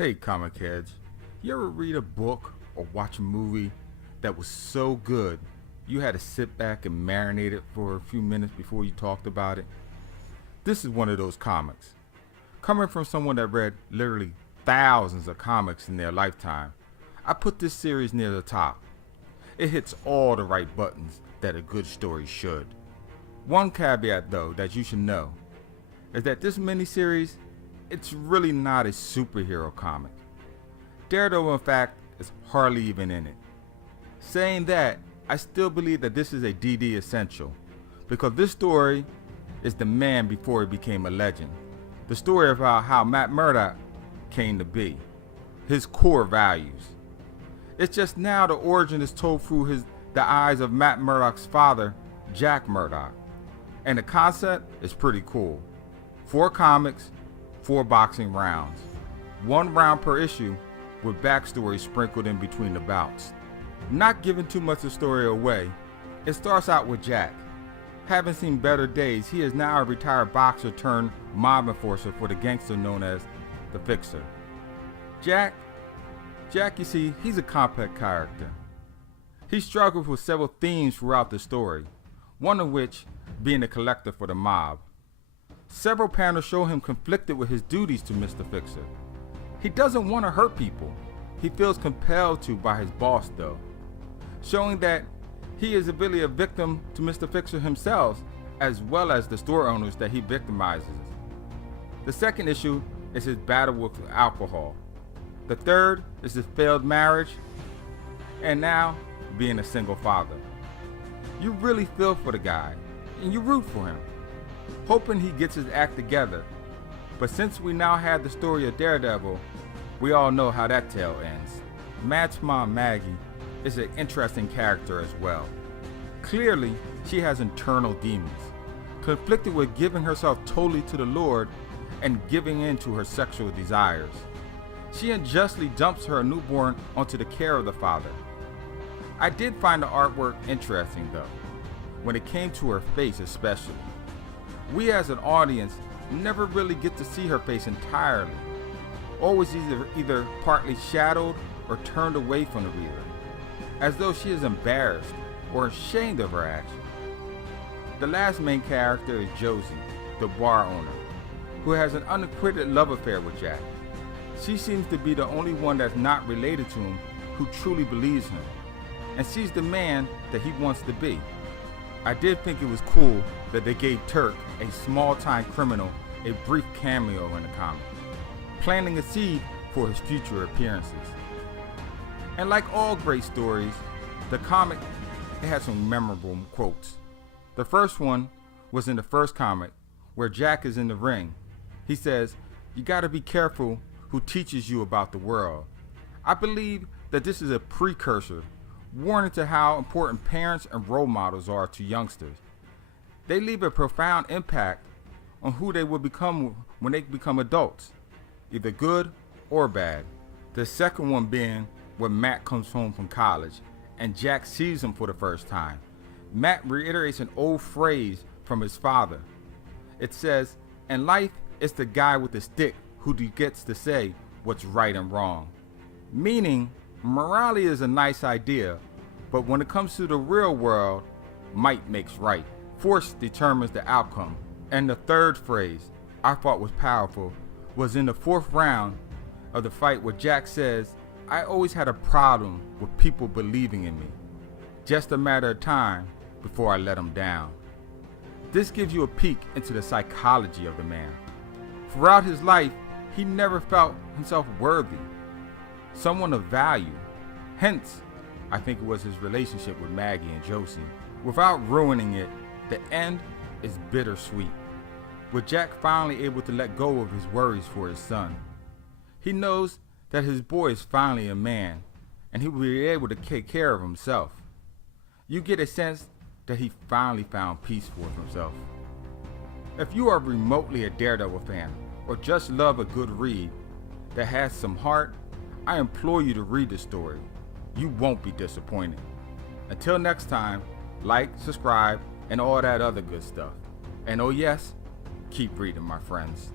Hey, comic heads, you ever read a book or watch a movie that was so good you had to sit back and marinate it for a few minutes before you talked about it? This is one of those comics. Coming from someone that read literally thousands of comics in their lifetime, I put this series near the top. It hits all the right buttons that a good story should. One caveat though that you should know is that this miniseries, it's really not a superhero comic. Daredevil, in fact, is hardly even in it. Saying that, I still believe that this is a DD essential, because this story is the man before he became a legend. The story about how Matt Murdock came to be, his core values. It's just now the origin is told through the eyes of Matt Murdock's father, Jack Murdock. And the concept is pretty cool. 4 comics, 4 boxing rounds. 1 round per issue with backstory sprinkled in between the bouts. Not giving too much of the story away, it starts out with Jack. Having seen better days, he is now a retired boxer turned mob enforcer for the gangster known as the Fixer. Jack, you see, he's a complex character. He struggles with several themes throughout the story, one of which being a collector for the mob. Several panels show him conflicted with his duties to Mr. Fixer. He doesn't want to hurt people. He feels compelled to by his boss though, showing that he is really a victim to Mr. Fixer himself as well as the store owners that he victimizes. The second issue is his battle with alcohol. The third is his failed marriage, and now being a single father. You really feel for the guy, and you root for him, hoping he gets his act together. But since we now have the story of Daredevil, we all know how that tale ends. Matt's mom, Maggie, is an interesting character as well. Clearly, she has internal demons, conflicted with giving herself totally to the Lord and giving in to her sexual desires. She unjustly dumps her newborn onto the care of the father. I did find the artwork interesting though, when it came to her face especially. We as an audience never really get to see her face entirely, always either partly shadowed or turned away from the reader, as though she is embarrassed or ashamed of her action. The last main character is Josie, the bar owner, who has an unacquitted love affair with Jack. She seems to be the only one that's not related to him who truly believes him and sees the man that he wants to be. I did think it was cool that they gave Turk, a small-time criminal, a brief cameo in the comic, planting a seed for his future appearances. And like all great stories, the comic had some memorable quotes. The first one was in the first comic where Jack is in the ring. He says, "You gotta be careful who teaches you about the world." I believe that this is a precursor, warning to how important parents and role models are to youngsters. They leave a profound impact on who they will become when they become adults, either good or bad. The second one being when Matt comes home from college and Jack sees him for the first time. Matt reiterates an old phrase from his father. It says, "In life, it's the guy with the stick who gets to say what's right and wrong." Meaning, morality is a nice idea, but when it comes to the real world, might makes right. Force determines the outcome. And the third phrase I thought was powerful was in the 4th round of the fight where Jack says, "I always had a problem with people believing in me. Just a matter of time before I let them down." This gives you a peek into the psychology of the man. Throughout his life, he never felt himself worthy, someone of value. Hence, I think it was his relationship with Maggie and Josie. Without ruining it, the end is bittersweet, with Jack finally able to let go of his worries for his son. He knows that his boy is finally a man, and he will be able to take care of himself. You get a sense that he finally found peace for himself. If you are remotely a Daredevil fan, or just love a good read that has some heart, I implore you to read the story. You won't be disappointed. Until next time, like, subscribe, and all that other good stuff. And oh yes, keep reading, my friends.